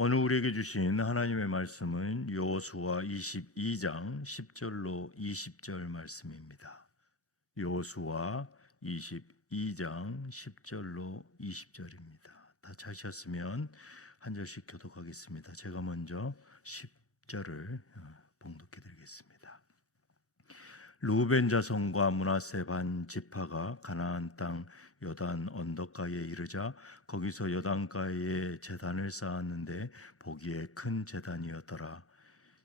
오늘 우리에게 주신 하나님의 말씀은 여호수아 22장 10절로 20절 말씀입니다. 여호수아 22장 10절로 20절입니다. 다 찾으셨으면 한 절씩 교독하겠습니다. 제가 먼저 10절을 봉독해 드리겠습니다. 르우벤 자손과 므낫세 반 지파가 가나안 땅 요단 언덕가에 이르자 거기서 요단가에 제단을 쌓았는데 보기에 큰 제단이었더라.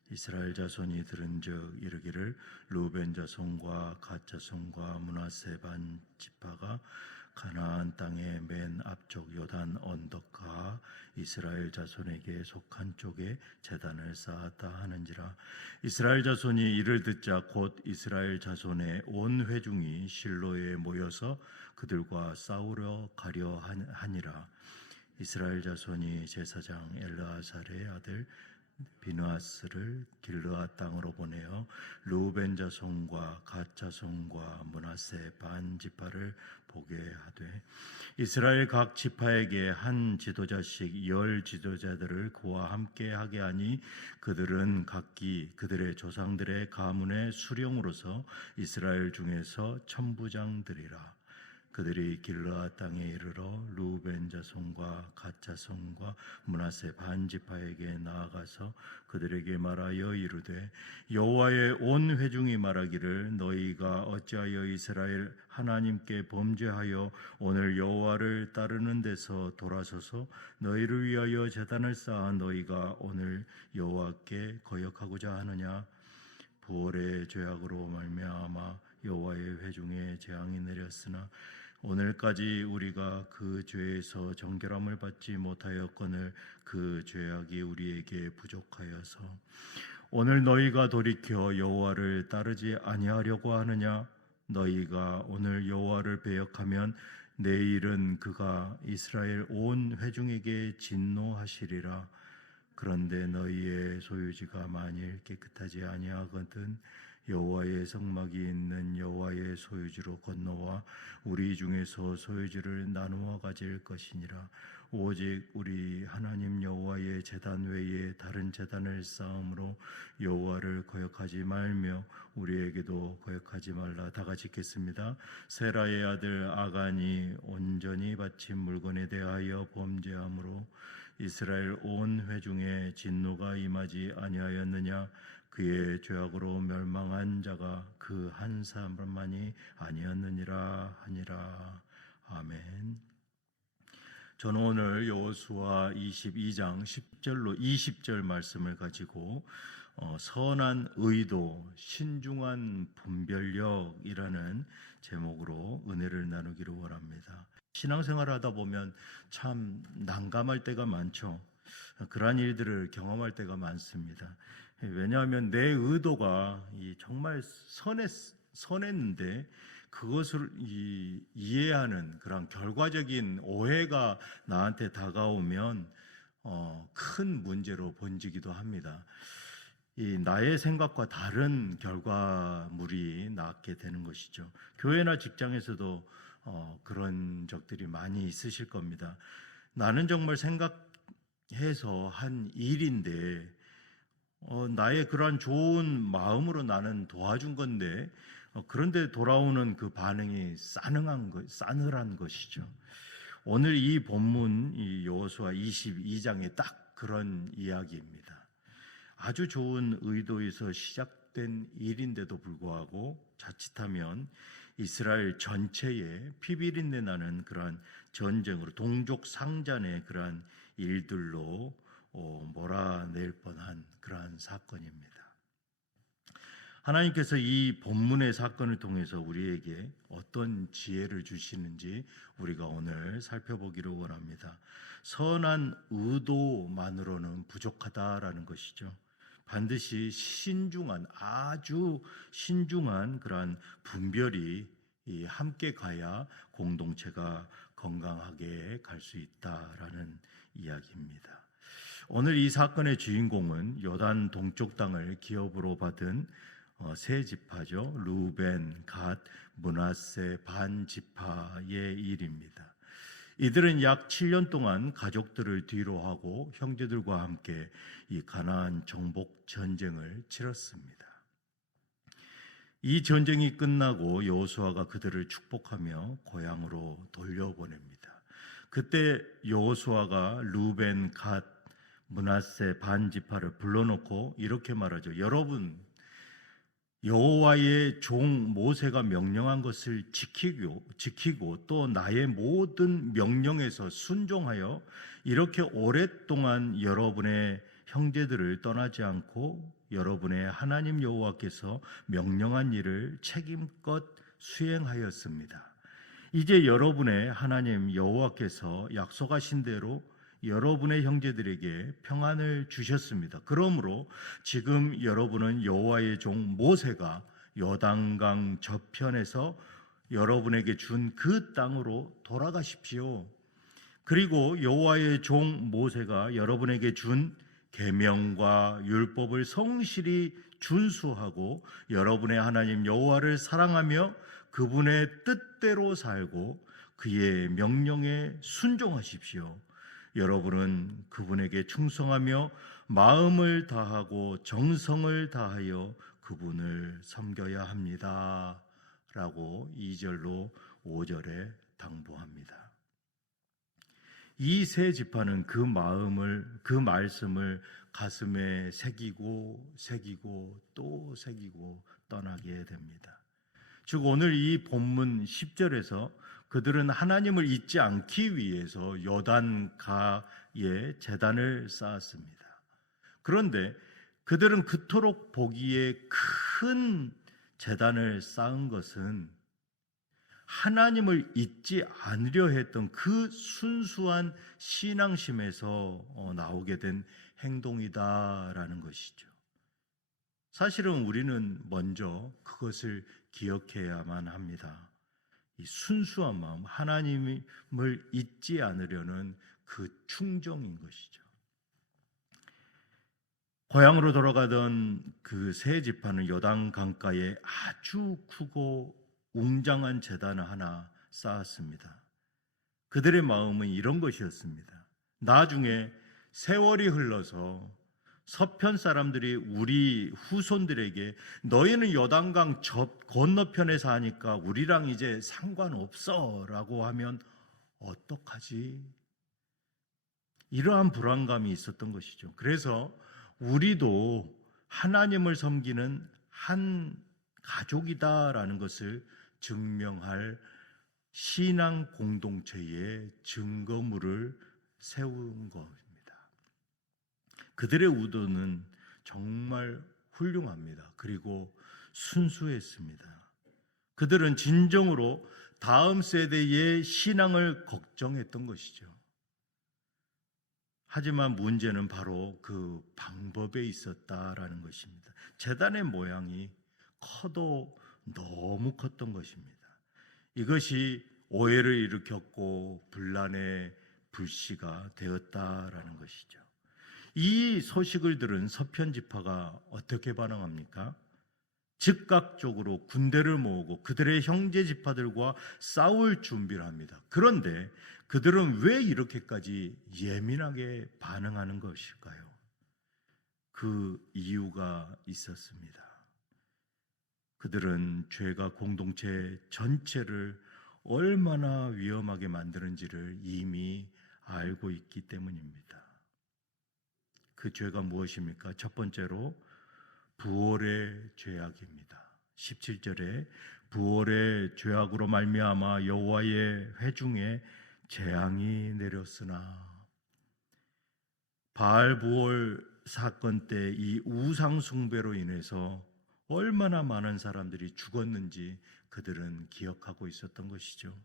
이스라엘 자손이 들은즉 이르기를 르우벤 자손과 갓 자손과 므낫세 반 지파가 가나안 땅의 맨 앞쪽 요단 언덕가 이스라엘 자손에게 속한 쪽에 제단을 쌓았다 하는지라. 이스라엘 자손이 이를 듣자 곧 이스라엘 자손의 온 회중이 실로에 모여서 그들과 싸우러 가려 하니라. 이스라엘 자손이 제사장 엘르아살의 아들 비느하스를 길르앗 땅으로 보내어 르우벤 자손과 갓 자손과 므낫세 반 지파를 보게 하되 이스라엘 각 지파에게 한 지도자씩 10 지도자들을 그와 함께 하게 하니 그들은 각기 그들의 조상들의 가문의 수령으로서 이스라엘 중에서 천부장들이라. 그들이 길르앗 땅에 이르러 르우벤 자손과 갓 자손과 므낫세 반 지파에게 나아가서 그들에게 말하여 이르되 여호와의 온 회중이 말하기를 너희가 어찌하여 이스라엘 하나님께 범죄하여 오늘 여호와를 따르는 데서 돌아서서 너희를 위하여 제단을 쌓아 너희가 오늘 여호와께 거역하고자 하느냐. 부월의 죄악으로 말미암아 여호와의 회중에 재앙이 내렸으나 오늘까지 우리가 그 죄에서 정결함을 받지 못하였거늘 그 죄악이 우리에게 부족하여서 오늘 너희가 돌이켜 여호와를 따르지 아니하려고 하느냐. 너희가 오늘 여호와를 배역하면 내일은 그가 이스라엘 온 회중에게 진노하시리라. 그런데 너희의 소유지가 만일 깨끗하지 아니하거든 여호와의 성막이 있는 여호와의 소유지로 건너와 우리 중에서 소유지를 나누어 가질 것이니라. 오직 우리 하나님 여호와의 제단 외에 다른 제단을 쌓음으로 여호와를 거역하지 말며 우리에게도 거역하지 말라. 다 같이 읽겠습니다. 세라의 아들 아간이 온전히 바친 물건에 대하여 범죄함으로 이스라엘 온 회중에 진노가 임하지 아니하였느냐. 그의 죄악으로 멸망한 자가 그 한 사람만이 아니었느니라 하니라. 아멘. 저는 오늘 여호수아 22장 10절로 20절 말씀을 가지고 선한 의도, 신중한 분별력이라는 제목으로 은혜를 나누기를 원합니다. 신앙생활을 하다 보면 참 난감할 때가 많죠. 그러한 일들을 경험할 때가 많습니다. 왜냐하면 내 의도가 정말 선했는데 그것을 이해하는 그런 결과적인 오해가 나한테 다가오면 큰 문제로 번지기도 합니다. 나의 생각과 다른 결과물이 나게 되는 것이죠. 교회나 직장에서도 그런 적들이 많이 있으실 겁니다. 나는 정말 생각해서 한 일인데 나의 그러한 좋은 마음으로 나는 도와준 건데 그런데 돌아오는 그 반응이 싸늘한 것이죠. 오늘 이 본문 이 여호수아 22장에 딱 그런 이야기입니다. 아주 좋은 의도에서 시작된 일인데도 불구하고 자칫하면 이스라엘 전체에 피비린내 나는 그러한 전쟁으로 동족 상잔의 그러한 일들로 몰아낼 뻔한 그러한 사건입니다. 하나님께서 이 본문의 사건을 통해서 우리에게 어떤 지혜를 주시는지 우리가 오늘 살펴보기를 원합니다. 선한 의도만으로는 부족하다라는 것이죠. 반드시 아주 신중한 그러한 분별이 함께 가야 공동체가 건강하게 갈 수 있다라는 이야기입니다. 오늘 이 사건의 주인공은 요단 동쪽 땅을 기업으로 받은 세 지파죠. 르우벤, 갓, 므낫세 반 지파의 일입니다. 이들은 약 7년 동안 가족들을 뒤로하고 형제들과 함께 이 가나안 정복 전쟁을 치렀습니다. 이 전쟁이 끝나고 여호수아가 그들을 축복하며 고향으로 돌려보냅니다. 그때 여호수아가 루벤, 갓, 므낫세 반 지파를 불러놓고 이렇게 말하죠. 여러분, 여호와의 종 모세가 명령한 것을 지키고 또 나의 모든 명령에서 순종하여 이렇게 오랫동안 여러분의 형제들을 떠나지 않고 여러분의 하나님 여호와께서 명령한 일을 책임껏 수행하였습니다. 이제 여러분의 하나님 여호와께서 약속하신 대로 여러분의 형제들에게 평안을 주셨습니다. 그러므로 지금 여러분은 여호와의 종 모세가 요단강 저편에서 여러분에게 준 그 땅으로 돌아가십시오. 그리고 여호와의 종 모세가 여러분에게 준 계명과 율법을 성실히 준수하고 여러분의 하나님 여호와를 사랑하며 그분의 뜻대로 살고 그의 명령에 순종하십시오. 여러분은 그분에게 충성하며 마음을 다하고 정성을 다하여 그분을 섬겨야 합니다. 라고 2절로 5절에 당부합니다. 이 세 지파는 그 말씀을 가슴에 새기고 또 새기고 떠나게 됩니다. 즉 오늘 이 본문 10절에서 그들은 하나님을 잊지 않기 위해서 요단가에 제단을 쌓았습니다. 그런데 그들은 그토록 보기에 큰 제단을 쌓은 것은 하나님을 잊지 않으려 했던 그 순수한 신앙심에서 나오게 된 행동이다라는 것이죠. 사실은 우리는 먼저 그것을 기억해야만 합니다. 이 순수한 마음, 하나님을 잊지 않으려는 그 충정인 것이죠. 고향으로 돌아가던 그 세 지파는 요단 강가에 아주 크고 웅장한 제단을 하나 쌓았습니다. 그들의 마음은 이런 것이었습니다. 나중에 세월이 흘러서 서편 사람들이 우리 후손들에게 너희는 요단강 건너편에 사니까 우리랑 이제 상관없어 라고 하면 어떡하지? 이러한 불안감이 있었던 것이죠. 그래서 우리도 하나님을 섬기는 한 가족이다라는 것을 증명할 신앙 공동체의 증거물을 세운 겁니다. 그들의 의도는 정말 훌륭합니다. 그리고 순수했습니다. 그들은 진정으로 다음 세대의 신앙을 걱정했던 것이죠. 하지만 문제는 바로 그 방법에 있었다라는 것입니다. 제단의 모양이 커도 너무 컸던 것입니다. 이것이 오해를 일으켰고 분란의 불씨가 되었다라는 것이죠. 이 소식을 들은 서편 지파가 어떻게 반응합니까? 즉각적으로 군대를 모으고 그들의 형제 지파들과 싸울 준비를 합니다. 그런데 그들은 왜 이렇게까지 예민하게 반응하는 것일까요? 그 이유가 있었습니다. 그들은 죄가 공동체 전체를 얼마나 위험하게 만드는지를 이미 알고 있기 때문입니다. 그 죄가 무엇입니까? 첫 번째로 부활의 죄악입니다. 17절에 부활의 죄악으로 말미암아 여호와의 회중에 재앙이 내렸으나, 바알 부활 사건 때 이 우상 숭배로 인해서 얼마나 많은 사람들이 죽었는지 그들은 기억하고 있었던 것이죠.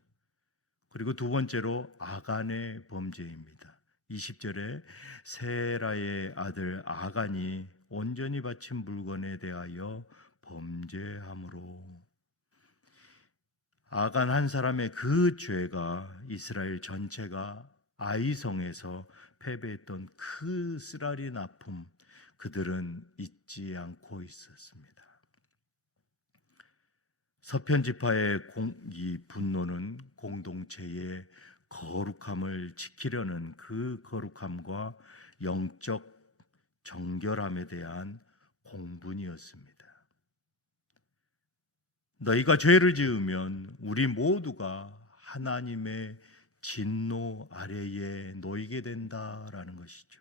그리고 두 번째로 아간의 범죄입니다. 20절에 세라의 아들 아간이 온전히 바친 물건에 대하여 범죄함으로, 아간 한 사람의 그 죄가 이스라엘 전체가 아이성에서 패배했던 그 쓰라린 아픔, 그들은 잊지 않고 있었습니다. 서편 지파의 이 분노는 공동체의 거룩함을 지키려는 그 거룩함과 영적 정결함에 대한 공분이었습니다. 너희가 죄를 지으면 우리 모두가 하나님의 진노 아래에 놓이게 된다라는 것이죠.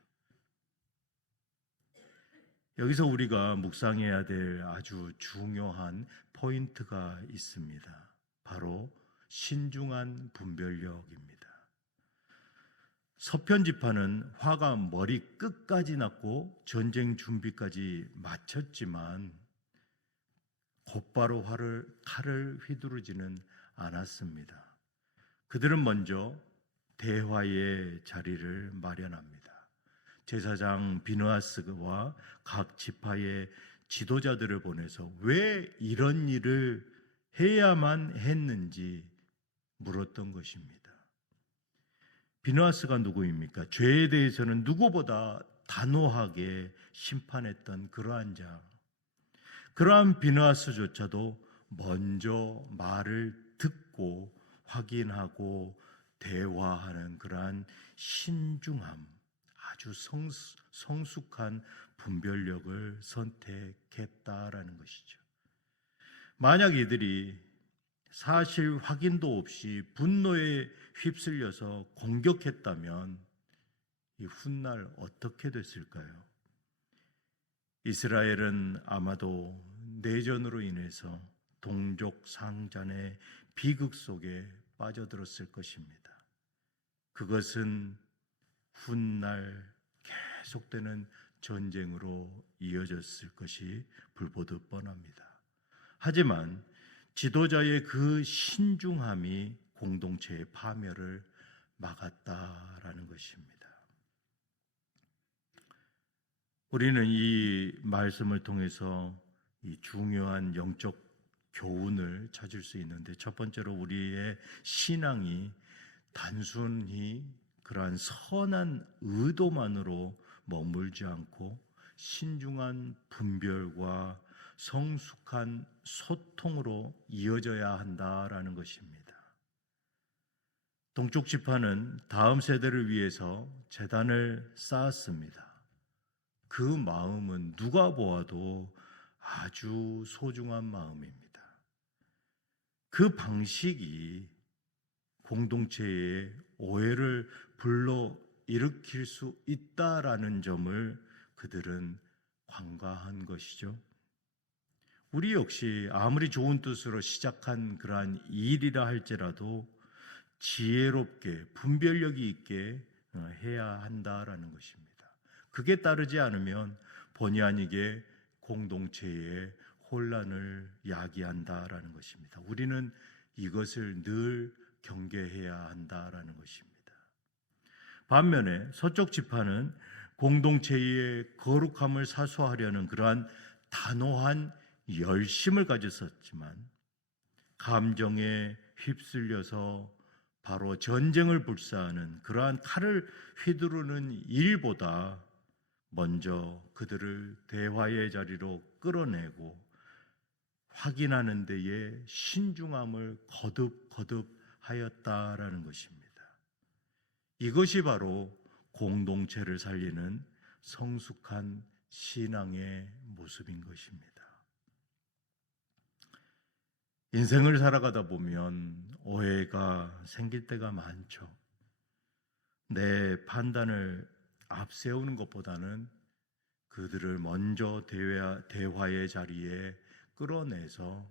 여기서 우리가 묵상해야 될 아주 중요한 포인트가 있습니다. 바로 신중한 분별력입니다. 서편 지파는 화가 머리 끝까지 났고 전쟁 준비까지 마쳤지만 곧바로 칼을 휘두르지는 않았습니다. 그들은 먼저 대화의 자리를 마련합니다. 제사장 비느하스와 각 지파의 지도자들을 보내서 왜 이런 일을 해야만 했는지 물었던 것입니다. 비느하스가 누구입니까? 죄에 대해서는 누구보다 단호하게 심판했던 그러한 자. 그러한 비느하스조차도 먼저 말을 듣고 확인하고 대화하는 그러한 신중함, 아주 성숙한 분별력을 선택했다라는 것이죠. 만약 이들이 사실 확인도 없이 분노에 휩쓸려서 공격했다면 이 훗날 어떻게 됐을까요? 이스라엘은 아마도 내전으로 인해서 동족 상잔의 비극 속에 빠져들었을 것입니다. 그것은 훗날 계속되는 전쟁으로 이어졌을 것이 불보듯 뻔합니다. 하지만 지도자의 그 신중함이 공동체의 파멸을 막았다라는 것입니다. 우리는 이 말씀을 통해서 이 중요한 영적 교훈을 찾을 수 있는데, 첫 번째로 우리의 신앙이 단순히 그러한 선한 의도만으로 머물지 않고 신중한 분별과 성숙한 소통으로 이어져야 한다라는 것입니다. 동쪽 지파는 다음 세대를 위해서 제단을 쌓았습니다. 그 마음은 누가 보아도 아주 소중한 마음입니다. 그 방식이 공동체에 오해를 불러 일으킬 수 있다라는 점을 그들은 관가한 것이죠. 우리 역시 아무리 좋은 뜻으로 시작한 그러한 일이라 할지라도 지혜롭게 분별력이 있게 해야 한다라는 것입니다. 그게 따르지 않으면 본의 아니게 공동체에 혼란을 야기한다라는 것입니다. 우리는 이것을 늘 경계해야 한다라는 것입니다. 반면에 서쪽 지파는 공동체의 거룩함을 사수하려는 그러한 단호한 열심을 가졌었지만 감정에 휩쓸려서 바로 전쟁을 불사하는 그러한 칼을 휘두르는 일보다 먼저 그들을 대화의 자리로 끌어내고 확인하는 데에 신중함을 거듭하였다라는 것입니다. 이것이 바로 공동체를 살리는 성숙한 신앙의 모습인 것입니다. 인생을 살아가다 보면 오해가 생길 때가 많죠. 내 판단을 앞세우는 것보다는 그들을 먼저 대화의 자리에 끌어내서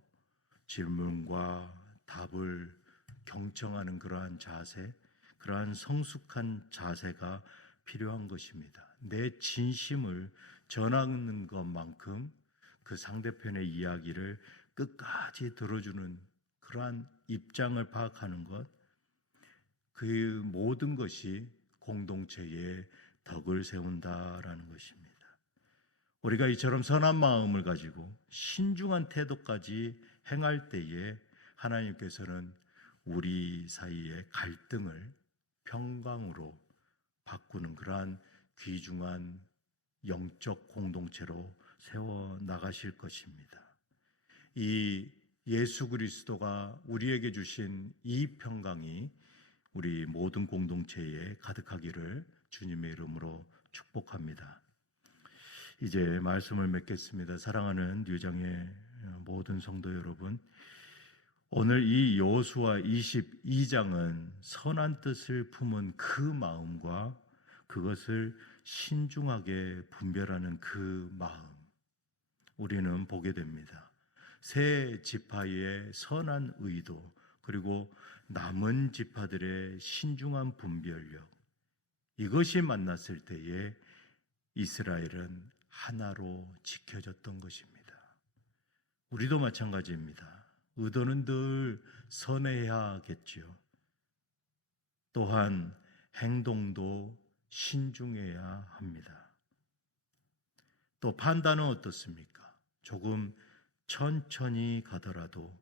질문과 답을 경청하는 그러한 자세, 그러한 성숙한 자세가 필요한 것입니다. 내 진심을 전하는 것만큼 그 상대편의 이야기를 끝까지 들어주는 그러한 입장을 파악하는 것, 그 모든 것이 공동체에 덕을 세운다라는 것입니다. 우리가 이처럼 선한 마음을 가지고 신중한 태도까지 행할 때에 하나님께서는 우리 사이의 갈등을 평강으로 바꾸는 그러한 귀중한 영적 공동체로 세워 나가실 것입니다. 이 예수 그리스도가 우리에게 주신 이 평강이 우리 모든 공동체에 가득하기를 주님의 이름으로 축복합니다. 이제 말씀을 맺겠습니다. 사랑하는 뉴장의 모든 성도 여러분, 오늘 이 여호수아 22장은 선한 뜻을 품은 그 마음과 그것을 신중하게 분별하는 그 마음, 우리는 보게 됩니다. 세 지파의 선한 의도, 그리고 남은 지파들의 신중한 분별력, 이것이 만났을 때에 이스라엘은 하나로 지켜졌던 것입니다. 우리도 마찬가지입니다. 의도는 늘 선해야겠지요. 또한 행동도 신중해야 합니다. 또 판단은 어떻습니까? 조금 천천히 가더라도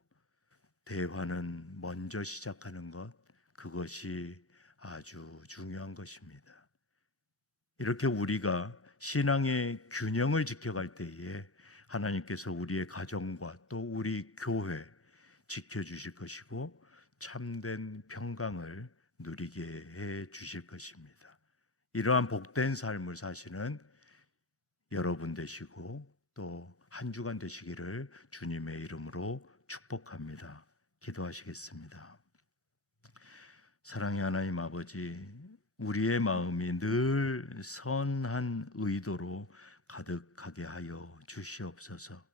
대화는 먼저 시작하는 것, 그것이 아주 중요한 것입니다. 이렇게 우리가 신앙의 균형을 지켜갈 때에 하나님께서 우리의 가정과 또 우리 교회 지켜주실 것이고 참된 평강을 누리게 해 주실 것입니다. 이러한 복된 삶을 사시는 여러분 되시고 또 한 주간 되시기를 주님의 이름으로 축복합니다. 기도하시겠습니다. 사랑의 하나님 아버지, 우리의 마음이 늘 선한 의도로 가득하게 하여 주시옵소서.